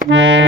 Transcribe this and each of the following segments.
કાટે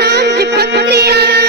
नाम की पत्तियां